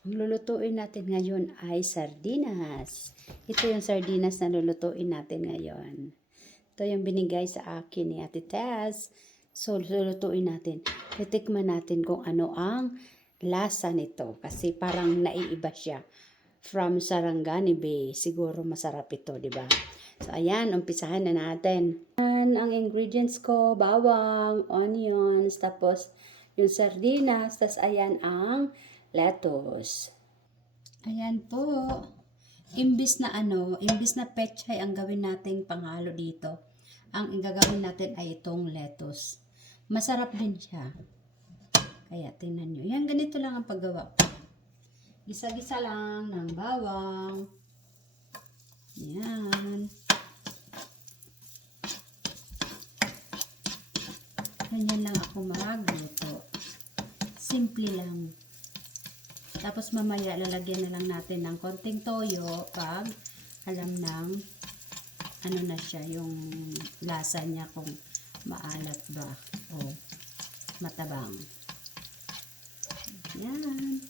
Ang lulutuin natin ngayon ay sardinas. Ito yung sardinas na lulutuin natin ngayon. Ito yung binigay sa akin ni Ate Tess. So, lulutuin natin. Titikman natin kung ano ang lasa nito. Kasi parang naiiba siya. From Sarangani Bay. Siguro masarap ito, di ba? So, ayan. Umpisahan na natin. Ayan, ang ingredients ko, bawang, onions, tapos yung sardinas, tapos ayan ang lettuce. Ayan po. Imbis na ano, imbis na pechay ang gawin nating panghalo dito, ang gagawin natin ay itong lettuce. Masarap din siya. Kaya tingnan nyo. Yan, ganito lang ang paggawa. Gisa-gisa lang ng bawang. Yan. Ganyan lang ako magluto. Simple lang. Tapos mamaya lalagyan na lang natin ng konting toyo pag alam ng ano na siya, yung lasa niya kung maalat ba o matabang. Yan.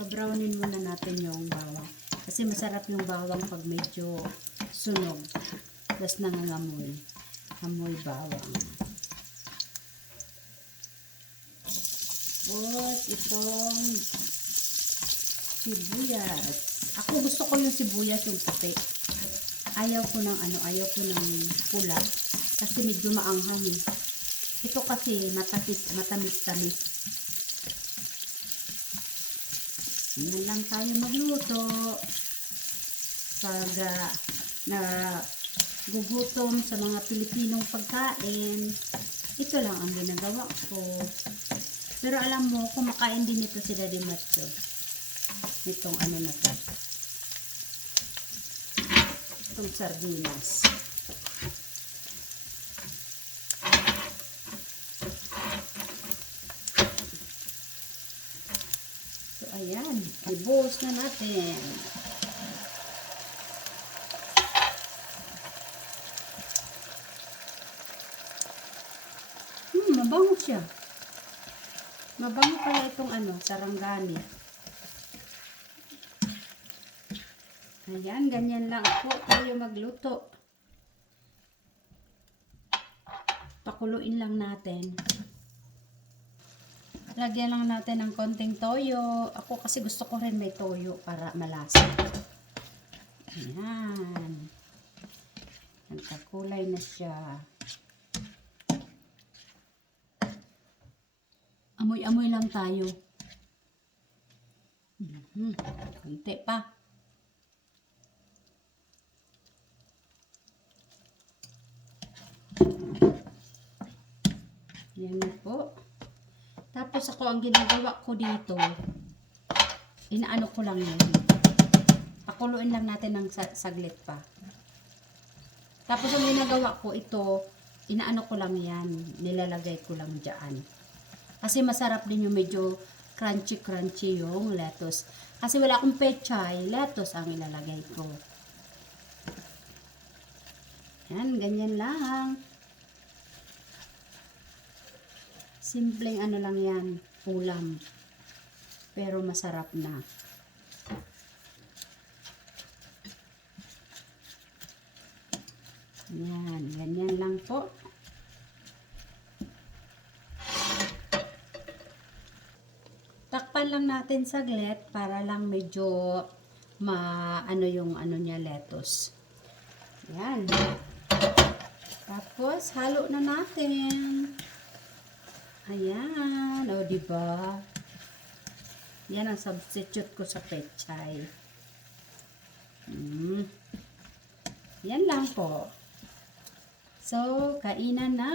Pabrownin muna natin yung bawang. Kasi masarap yung bawang pag medyo sunog. Tapos nangangamoy. Amoy bawang. Tapos itong sibuyas. Ako gusto ko yung sibuyas yung puti. Ayaw ko ng ano, ayaw ko ng pula. Kasi medyo maanghang eh. Ito kasi matamis, matamis-tamis. Yan lang tayo magluto. Pag ah, na gugutom sa mga Pilipinong pagkain, ito lang ang ginagawa ko. Pero alam mo, kumakain din ito si Daddy Macho. Itong ano na to. Itong sardinas. So, ayan. Ibuhos na natin. Mabango siya. Mabango pala itong ano, sarangani. Ayan, ganyan lang po tayo magluto. Pakuluin lang natin. Lagyan lang natin ng konting toyo. Ako kasi gusto ko rin may toyo para malasa. Ayan. Nagkakulay na siya. Amoy-amoy lang tayo. Mhm. Kunti pa. Yan na po. Tapos ako ang ginagawa ko dito, inaano ko lang yan. Pakuluin lang natin ng sa- saglit pa. Tapos ang ginagawa ko ito, inaano ko lang yan, nilalagay ko lang dyan. Kasi masarap din yung medyo crunchy-crunchy yung lettuce. Kasi wala akong pechay, lettuce ang ilalagay ko. Yan, ganyan lang. Simpleng ano lang yan, ulam. Pero masarap na. Yan, ganyan lang po. Takpan lang natin saglit para lang medyo ma ano yung ano niya lettuce. Yan. Tapos halo na natin. Ayan, o di ba? Yan ang substitute ko sa pechay. Mm. Yan lang po. So, kainan na.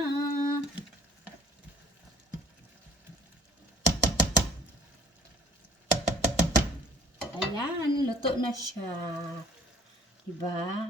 Ayan, luto na siya. Diba?